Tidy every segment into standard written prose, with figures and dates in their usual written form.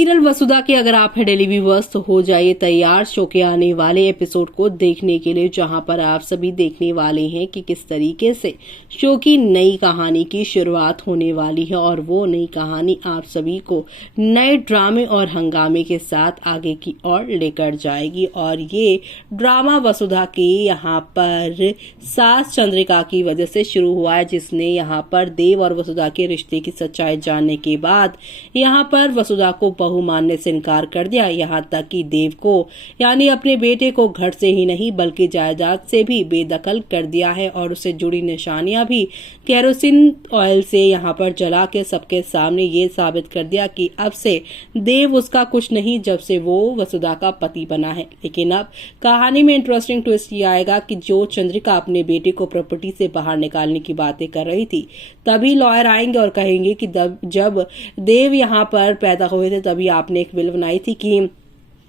Serial वसुधा के अगर आप हैं डेली व्यूअर्स तो हो जाइए तैयार शो के आने वाले एपिसोड को देखने के लिए, जहां पर आप सभी देखने वाले हैं कि किस तरीके से शो की नई कहानी की शुरुआत होने वाली है और वो नई कहानी आप सभी को नए ड्रामे और हंगामे के साथ आगे की ओर लेकर जाएगी। और ये ड्रामा वसुधा के यहाँ पर सास चंद्रिका की वजह से शुरू हुआ है, जिसने यहाँ पर देव और वसुधा के रिश्ते की सच्चाई जानने के बाद यहाँ पर वसुधा को बहू मानने से इनकार कर दिया। यहाँ तक कि देव को यानी अपने बेटे को घर से ही नहीं बल्कि जायदाद से भी बेदखल कर दिया है और उससे जुड़ी निशानियां भी केरोसिन ऑयल से यहाँ पर जला के सबके सामने ये साबित कर दिया कि अब से देव उसका कुछ नहीं जब से वो वसुधा का पति बना है। लेकिन अब कहानी में इंटरेस्टिंग ट्विस्ट ये आएगा कि जो चंद्रिका अपने बेटे को प्रॉपर्टी से बाहर निकालने की बातें कर रही थी, तभी लॉयर आएंगे और कहेंगे कि जब देव यहाँ पर पैदा हुए थे तभी आपने एक विल बनाई थी कि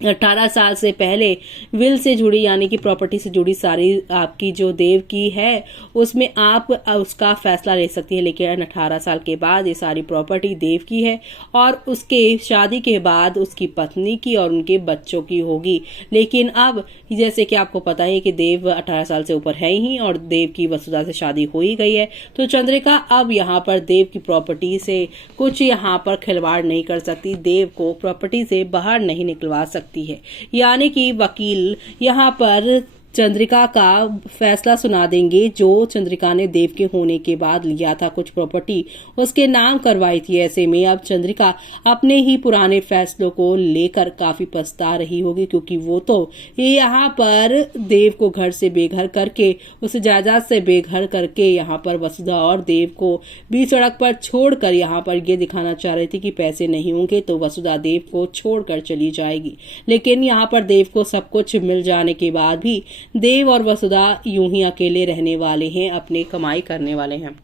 18 साल से पहले विल से जुड़ी यानी कि प्रॉपर्टी से जुड़ी सारी आपकी जो देव की है उसमें आप उसका फैसला ले सकती है। लेकिन 18 साल के बाद ये सारी प्रॉपर्टी देव की है और उसके शादी के बाद उसकी पत्नी की और उनके बच्चों की होगी। लेकिन अब जैसे कि आपको पता है कि देव 18 साल से ऊपर है ही और देव की वसुधा से शादी हो ही गई है, तो चंद्रिका अब यहाँ पर देव की प्रॉपर्टी से कुछ यहाँ पर खिलवाड़ नहीं कर सकती, देव को प्रॉपर्टी से बाहर नहीं निकलवा सकती है। यानी कि वकील यहाँ पर चंद्रिका का फैसला सुना देंगे। जो चंद्रिका ने देव के होने के बाद लिया था कुछ प्रॉपर्टी उसके नाम करवाई थी, ऐसे में अब चंद्रिका अपने ही पुराने फैसलों को लेकर काफी पछता रही होगी, क्योंकि वो तो यहाँ पर देव को घर से बेघर करके उस जायदाद से बेघर करके यहाँ पर वसुधा और देव को बीच सड़क पर छोड़कर यहाँ पर ये दिखाना चाह रही थी कि पैसे नहीं होंगे तो वसुधा देव को छोड़कर चली जाएगी। लेकिन यहाँ पर देव को सब कुछ मिल जाने के बाद भी देव और वसुधा यूं ही अकेले रहने वाले हैं, अपनी कमाई करने वाले हैं।